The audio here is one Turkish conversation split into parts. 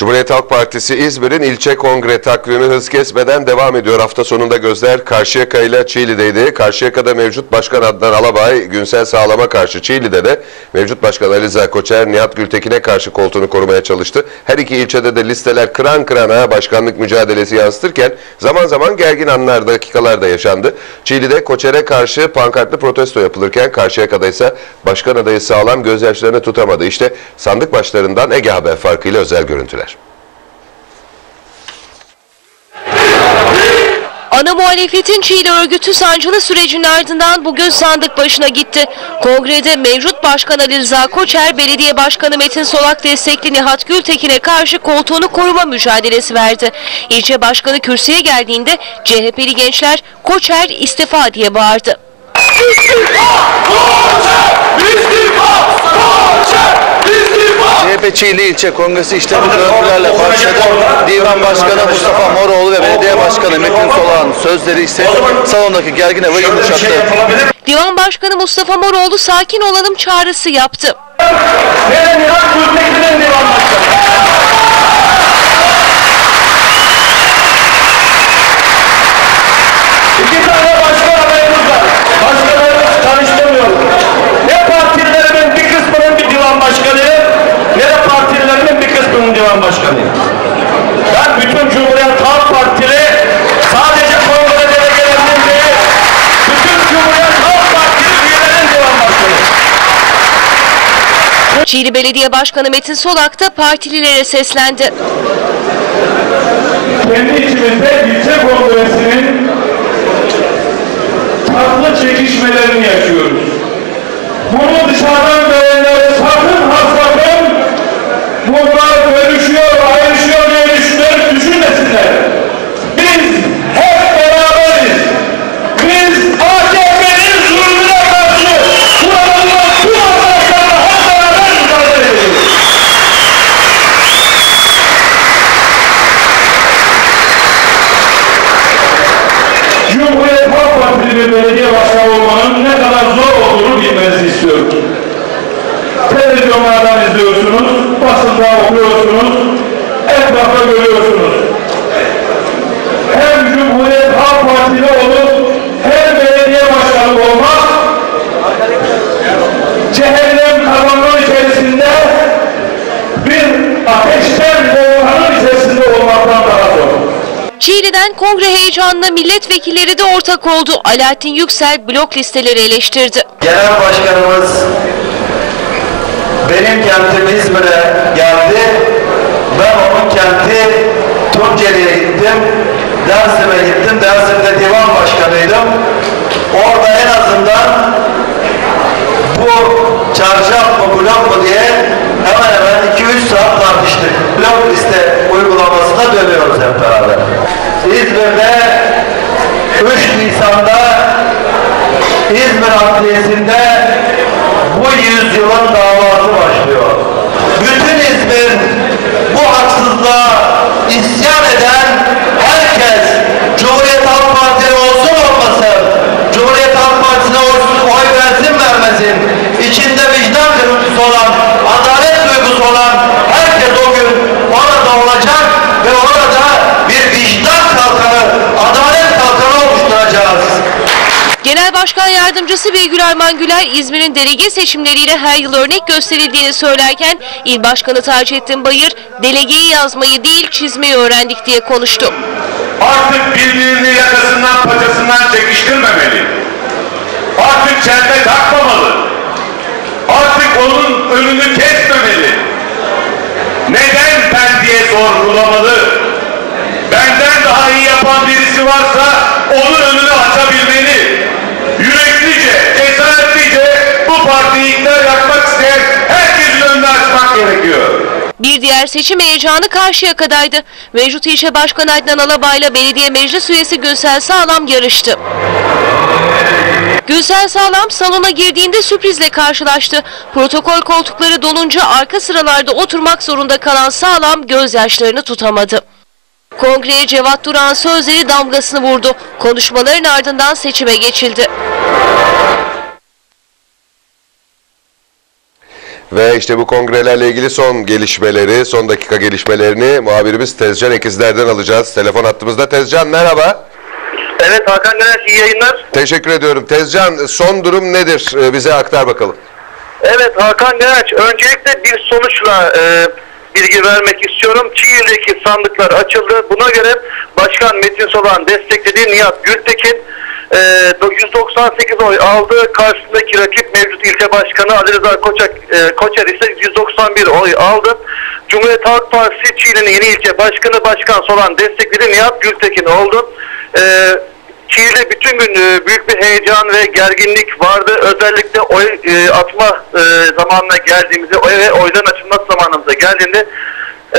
Cumhuriyet Halk Partisi İzmir'in ilçe kongre takvimi hız kesmeden devam ediyor. Hafta sonunda gözler Karşıyaka ile Çiğli'deydi. Karşıyaka'da mevcut başkan Adnan Alabay Günsel Sağlam'a karşı Çiğli'de de mevcut başkan Ali Rıza Koçer Nihat Gültekin'e karşı koltuğunu korumaya çalıştı. Her iki ilçede de listeler kıran kırana başkanlık mücadelesi yansıtırken zaman zaman gergin anlar dakikalar da yaşandı. Çiğli'de Koçer'e karşı pankartlı protesto yapılırken Karşıyaka'da ise başkan adayı Sağlam gözyaşlarını tutamadı. İşte sandık başlarından Ege Haber farkıyla özel görüntüler. Ana muhalefetin Çiğli örgütü sancılı sürecinin ardından bugün sandık başına gitti. Kongrede mevcut başkan Ali Rıza Koçer, belediye başkanı Metin Solak destekli Nihat Gültekin'e karşı koltuğunu koruma mücadelesi verdi. İlçe başkanı kürsüye geldiğinde CHP'li gençler Koçer istifa diye bağırdı. CHP Çiğli İlçe Kongresi işlemi görüntülerle başladı. Divan Başkanı Mustafa Moroğlu ve Belediye Başkanı Metin Solak'ın sözleri ise salondaki gergin havayı yumuşattı. Divan Başkanı Mustafa Moroğlu sakin olalım çağrısı yaptı. Çiğli Belediye Başkanı Metin Solak da partililere seslendi. kendi içimizde ilçe kongresinin tatlı çekişmelerini yaşıyoruz. Bunu dışarıdan Televizyonlardan izliyorsunuz, basında okuyorsunuz, etrafta görüyorsunuz. Hem Cumhuriyet Halk Partili olup hem belediye başkanı olmak cehennem karanlığı içerisinde bir ateşten volkanın içerisinde olmaktan daha zor. Çiğli'den kongre heyecanına milletvekilleri de ortak oldu. Alaaddin Yüksel blok listeleri eleştirdi. Genel Başkanımız benim kentim İzmir'e geldi. Ben onun kenti Tunceli'ye gittim. Dersim'e gittim. Dersim'de divan başkanıydım. Orada en azından bu çarşaf mı blok mu diye hemen hemen 2-3 saat tartıştık. Blok liste uygulamasına dönüyoruz hep beraber. İzmir'de 3 Nisan'da İzmir Adliyesi'nde bu yüzyılın davası başlıyor. Bütün İzmir bu haksızlığa isyan eden herkes Cumhuriyet Halk Partili olsun olmasın, Cumhuriyet Halk Partisi'ne oy, oy versin vermesin, içinde vicdan kırıntısı olan, adalet duygusu olan herkes o gün orada olacak ve orada bir vicdan kalkanı, adalet kalkanı oluşturacağız. Genel Başkan Yardımcısı Birgül Arman Güler İzmir'in delege seçimleriyle her yıl örnek gösterildiğini söylerken İl Başkanı Taceddin Bayır delegeyi yazmayı değil çizmeyi öğrendik diye konuştu. Artık birbirini yakasından paçasından çekiştirmemeli. Artık çelme takmamalı. Artık onun önünü kesmemeli. Neden ben diye sorgulamalı. Benden daha iyi yapan birisi varsa onun önünü açabilmeli. Yüreklice, cesaretlice bu partiyi iktidar yapmak isteyen herkesin önünü açmak gerekiyor. Bir diğer seçim heyecanı Karşıyaka'daydı. Mevcut ilçe başkanı Adnan Alabay'la belediye meclis üyesi Gülsel Sağlam yarıştı. Gülsel Sağlam salona girdiğinde sürprizle karşılaştı. Protokol koltukları dolunca arka sıralarda oturmak zorunda kalan Sağlam gözyaşlarını tutamadı. Kongreye Cevat Duran sözleri damgasını vurdu. Konuşmaların ardından seçime geçildi. Ve işte bu kongrelerle ilgili son gelişmeleri, son dakika gelişmelerini muhabirimiz Tezcan Ekizler'den alacağız. Telefon hattımızda. Tezcan merhaba. Evet Hakan Güneş iyi yayınlar. Teşekkür ediyorum. Tezcan son durum nedir? Ee, Bize aktar bakalım. Evet Hakan Güneş öncelikle bir sonuçla e, bilgi vermek istiyorum. Çiğli'deki sandıklar açıldı. Buna göre Başkan Metin Solan desteklediği Nihat Gültekin 198 oy aldı. Karşısındaki rakip mevcut ilçe başkanı Ali Rıza Koçak, e, Koçer ise 191 oy aldı. Cumhuriyet Halk Partisi Çiğli'nin yeni ilçe başkanı Başkan Solan destekledi. Nihat Gültekin oldu. E, Çiğli'de bütün gün e, büyük bir heyecan ve gerginlik vardı. Özellikle oy e, atma zamanına geldiğimizde, oy ve oyların açılması zamanımıza geldiğinde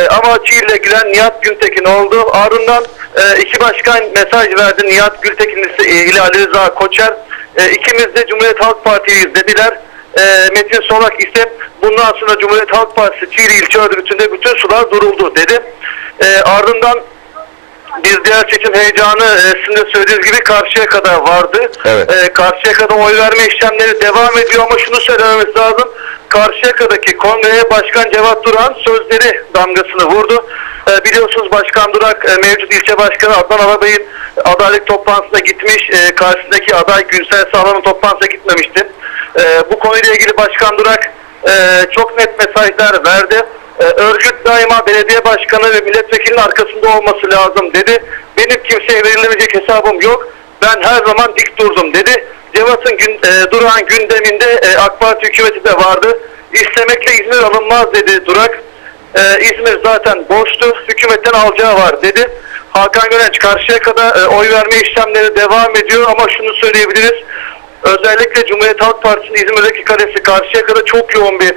ama Çiğli'de giren Nihat Güntekin oldu. Ardından e, iki başkan mesaj verdi. Nihat Gültekin Ali Rıza Koçer. E, ikimiz de Cumhuriyet Halk Partisi'yiz dediler. E, Metin Solak ise bundan sonra Cumhuriyet Halk Partisi Çiğli ilçe örgütünde bütün sular duruldu dedi. E, ardından bir diğer seçim heyecanı e, sizin de söylediğiniz gibi Karşıyaka'da vardı. Evet. E, Karşıyaka'da oy verme işlemleri devam ediyor ama şunu söylememiz lazım. Karşıyaka'daki kongreye Başkan Cevat Duran sözleri damgasını vurdu. E, biliyorsunuz Başkan Durak e, mevcut ilçe başkanı Adnan Alabay'ın adaylık toplantısına gitmiş. E, karşısındaki aday Günsel Sağlam'ın toplantısına gitmemişti. E, bu konuyla ilgili Başkan Durak e, çok net mesajlar verdi. Ee, örgüt daima belediye başkanı ve milletvekilinin arkasında olması lazım dedi. Benim kimseye verilemeyecek hesabım yok. Ben her zaman dik durdum dedi. Cevat'ın gün, e, Durak'ın gündeminde e, AK Parti hükümeti de vardı. İstemekle İzmir alınmaz dedi Durak. E, İzmir zaten boştu. Hükümetten alacağı var dedi. Hakan Gönenç Karşıyaka'da e, oy verme işlemleri devam ediyor ama şunu söyleyebiliriz. Özellikle Cumhuriyet Halk Partisi'nin İzmir'deki karesi Karşıyaka'da çok yoğun bir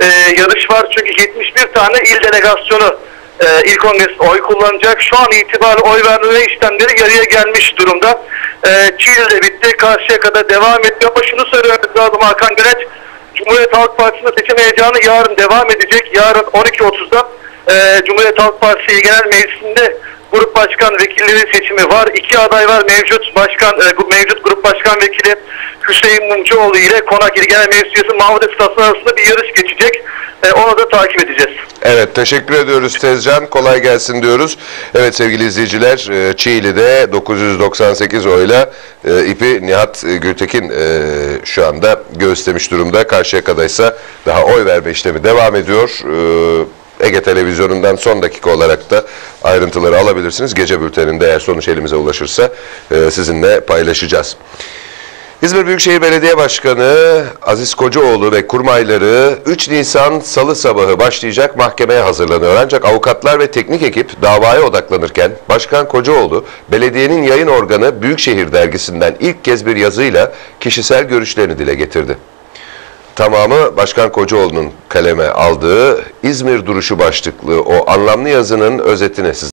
e, yarış var. Çünkü 71 tane il delegasyonu e, il kongresi oy kullanacak. Şu an itibariyle oy verme işlemleri yarıya gelmiş durumda. E, Çiğli'de bitti. Karşıyaka'da devam ediyor. Ama şunu söylememiz lazım Hakan Güneş. Cumhuriyet Halk Partisi'nin seçim heyecanı yarın devam edecek. Yarın 12.30'da e, Cumhuriyet Halk Partisi Genel Meclisi'nde grup başkan vekilleri seçimi var. İki aday var. Mevcut başkan e, mevcut grup başkan vekili Hüseyin Mumcuoğlu ile Konak İl Genel Meclis Üyesi Mahmut Esaslı arasında bir yarış geçecek. E, onu da takip edeceğiz. Evet teşekkür ediyoruz Tezcan. Kolay gelsin diyoruz. Evet sevgili izleyiciler e, Çiğli'de 998 oyla e, ipi Nihat Gültekin şu anda göğüslemiş durumda. Karşıyaka'da ise daha oy verme işlemi devam ediyor. Ege Televizyonu'ndan son dakika olarak da ayrıntıları alabilirsiniz. Gece bülteninde eğer sonuç elimize ulaşırsa sizinle paylaşacağız. İzmir Büyükşehir Belediye Başkanı Aziz Kocaoğlu ve kurmayları 3 Nisan Salı sabahı başlayacak mahkemeye hazırlanıyor. Ancak avukatlar ve teknik ekip davaya odaklanırken Başkan Kocaoğlu belediyenin yayın organı Büyükşehir dergisinden ilk kez bir yazıyla kişisel görüşlerini dile getirdi. Tamamı Başkan Kocaoğlu'nun kaleme aldığı İzmir duruşu başlıklı o anlamlı yazının özetini siz